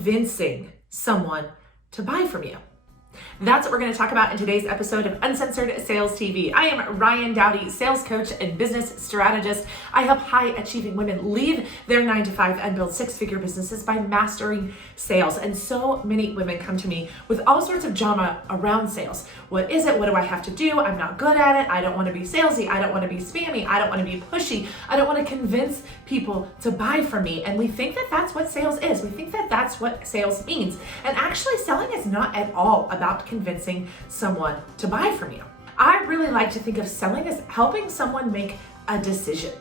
convincing someone to buy from you? That's what we're going to talk about in today's episode of Uncensored Sales TV. I am Ryan Dowdy, sales coach and business strategist. I help high-achieving women leave their 9-to-5 and build six-figure businesses by mastering sales. And so many women come to me with all sorts of drama around sales. What is it? What do I have to do? I'm not good at it. I don't want to be salesy. I don't want to be spammy. I don't want to be pushy. I don't want to convince people to buy from me. And we think that that's what sales is. We think that that's what sales means. And actually, selling is not at all about convincing someone to buy from you. I really like to think of selling as helping someone make a decision.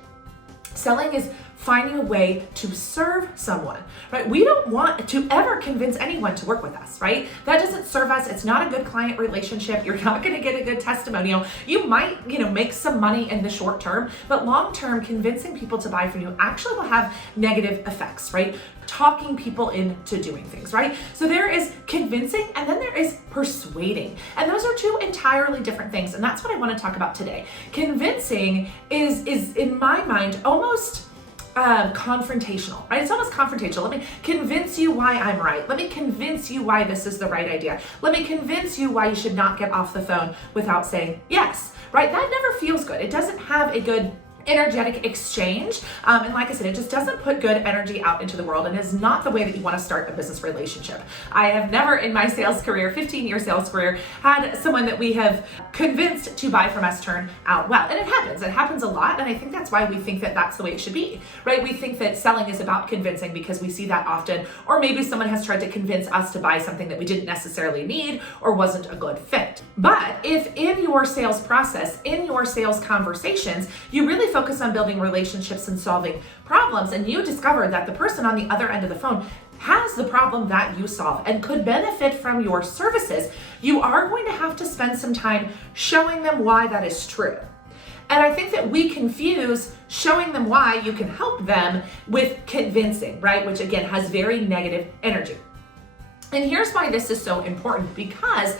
Selling is finding a way to serve someone, right? We don't want to ever convince anyone to work with us, right? That doesn't serve us. It's not a good client relationship. You're not going to get a good testimonial. You might, make some money in the short term, but long term, convincing people to buy from you actually will have negative effects, right? Talking people into doing things, right? So there is convincing and then there is persuading. And those are two entirely different things. And that's what I want to talk about today. Convincing is in my mind almost confrontational, right? It's almost confrontational. Let me convince you why I'm right. Let me convince you why this is the right idea. Let me convince you why you should not get off the phone without saying yes, right? That never feels good. It doesn't have a good energetic exchange. And like I said, it just doesn't put good energy out into the world and is not the way that you want to start a business relationship. I have never in my sales career, 15-year sales career, had someone that we have convinced to buy from us turn out well. And it happens a lot. And I think that's why we think that that's the way it should be, right? We think that selling is about convincing because we see that often, or maybe someone has tried to convince us to buy something that we didn't necessarily need or wasn't a good fit. But if in your sales process, in your sales conversations, you really focus on building relationships and solving problems, and you discover that the person on the other end of the phone has the problem that you solve and could benefit from your services, you are going to have to spend some time showing them why that is true. And I think that we confuse showing them why you can help them with convincing, right? Which again has very negative energy. And here's why this is so important, because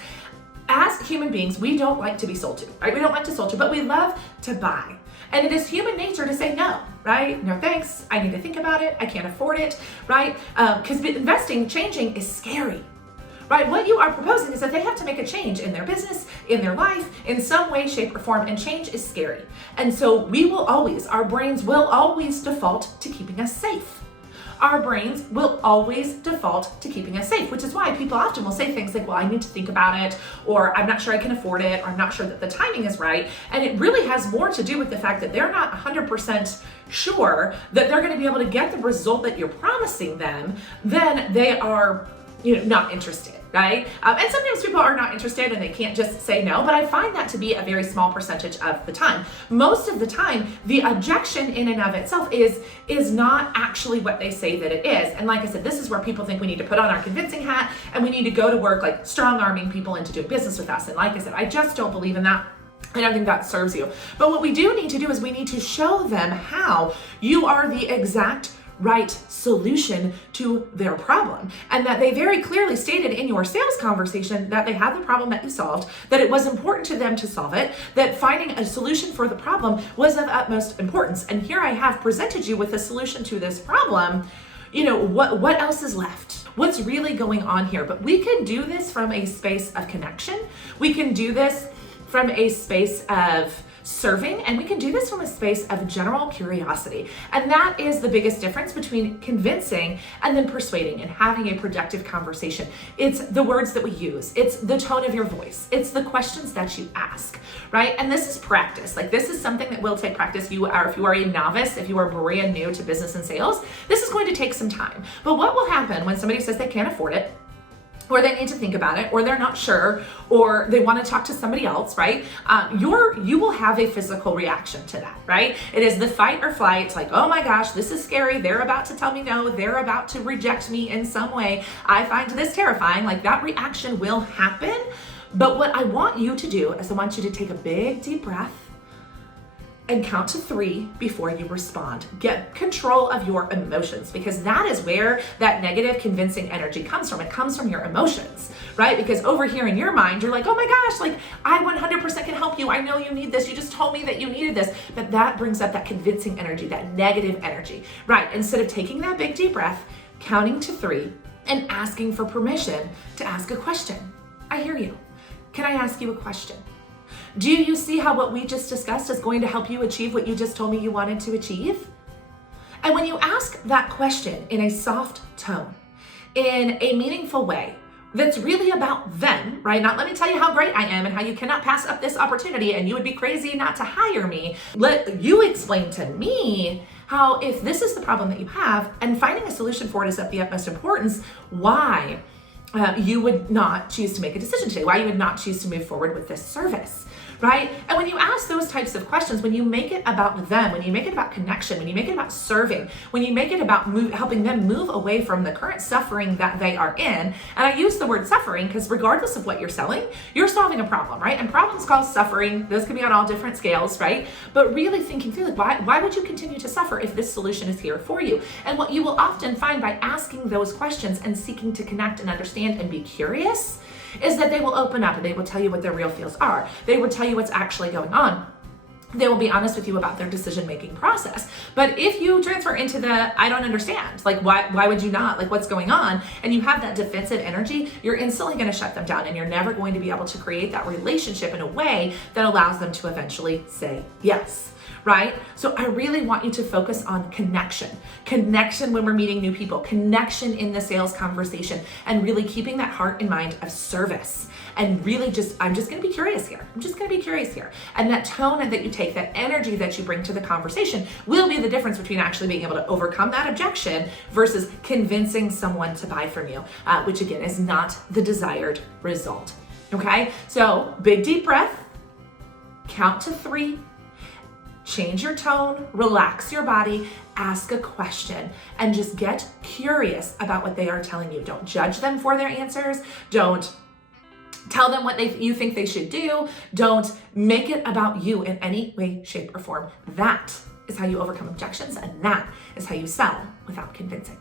as human beings, we don't like to be sold to, right? We don't like to sold to, but we love to buy. And it is human nature to say no, right? No thanks, I need to think about it, I can't afford it, right? Because changing is scary, right? What you are proposing is that they have to make a change in their business, in their life, in some way, shape, or form, and change is scary. And so our brains will always default to keeping us safe. Our brains will always default to keeping us safe, which is why people often will say things like, well, I need to think about it, or I'm not sure I can afford it, or I'm not sure that the timing is right. And it really has more to do with the fact that they're not 100% sure that they're going to be able to get the result that you're promising them, then they are not interested, right? And sometimes people are not interested and they can't just say no, but I find that to be a very small percentage of the time. Most of the time, the objection in and of itself is not actually what they say that it is. And like I said, this is where people think we need to put on our convincing hat and we need to go to work like strong-arming people into doing business with us. And like I said, I just don't believe in that. I don't think that serves you. But what we do need to do is we need to show them how you are the exact right solution to their problem, and that they very clearly stated in your sales conversation that they had the problem that you solved, that it was important to them to solve it, that finding a solution for the problem was of utmost importance. And here I have presented you with a solution to this problem. What else is left? What's really going on here? But we can do this from a space of connection. We can do this from a space of serving, and we can do this from a space of general curiosity. And that is the biggest difference between convincing and then persuading and having a productive conversation. It's the words that we use. It's the tone of your voice. It's the questions that you ask, right? And this is practice. Like, this is something that will take practice. If you are a novice, if you are brand new to business and sales, this is going to take some time. But what will happen when somebody says they can't afford it, or they need to think about it, or they're not sure, or they want to talk to somebody else, right? You will have a physical reaction to that, right? It is the fight or flight. It's like, oh my gosh, this is scary. They're about to tell me no. They're about to reject me in some way. I find this terrifying. Like, that reaction will happen. But what I want you to do is I want you to take a big, deep breath and count to 3 before you respond. Get control of your emotions, because that is where that negative convincing energy comes from. It comes from your emotions, right? Because over here in your mind, you're like, oh my gosh, like, I 100% can help you. I know you need this. You just told me that you needed this. But that brings up that convincing energy, that negative energy, right? Instead of taking that big deep breath, counting to 3, and asking for permission to ask a question. I hear you. Can I ask you a question? Do you see how what we just discussed is going to help you achieve what you just told me you wanted to achieve? And when you ask that question in a soft tone, in a meaningful way, that's really about them, right? Not let me tell you how great I am and how you cannot pass up this opportunity and you would be crazy not to hire me. Let you explain to me how, if this is the problem that you have and finding a solution for it is of the utmost importance, why you would not choose to make a decision today, why you would not choose to move forward with this service, right? And when you ask those types of questions, when you make it about them, when you make it about connection, when you make it about serving, when you make it about helping them move away from the current suffering that they are in, and I use the word suffering because regardless of what you're selling, you're solving a problem, right? And problems cause suffering. Those can be on all different scales, right? But really thinking through, like, why would you continue to suffer if this solution is here for you? And what you will often find by asking those questions and seeking to connect and understand and be curious is that they will open up and they will tell you what their real feels are. They will tell you what's actually going on. They will be honest with you about their decision-making process. But if you transfer into the, I don't understand, like why would you not, like what's going on, and you have that defensive energy, you're instantly going to shut them down and you're never going to be able to create that relationship in a way that allows them to eventually say yes. Right? So I really want you to focus on connection when we're meeting new people, connection in the sales conversation, and really keeping that heart and mind of service. And really I'm just going to be curious here. I'm just going to be curious here. And that tone that you take, that energy that you bring to the conversation will be the difference between actually being able to overcome that objection versus convincing someone to buy from you, which again is not the desired result. Okay? So big deep breath, count to 3, change your tone, relax your body, ask a question, and just get curious about what they are telling you. Don't judge them for their answers. Don't tell them what you think they should do. Don't make it about you in any way, shape, or form. That is how you overcome objections, and that is how you sell without convincing.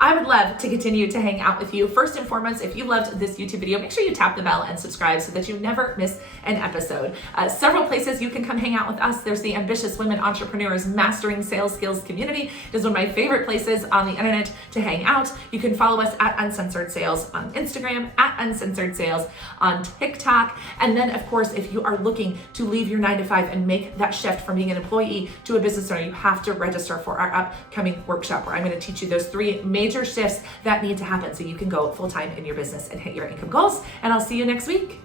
I would love to continue to hang out with you. First and foremost, if you loved this YouTube video, make sure you tap the bell and subscribe so that you never miss an episode. Several places you can come hang out with us. There's the Ambitious Women Entrepreneurs Mastering Sales Skills community. It is one of my favorite places on the internet to hang out. You can follow us at Uncensored Sales on Instagram, at Uncensored Sales on TikTok. And then, of course, if you are looking to leave your 9-to-5 and make that shift from being an employee to a business owner, you have to register for our upcoming workshop where I'm going to teach you those 3 major shifts that need to happen so you can go full-time in your business and hit your income goals. And I'll see you next week.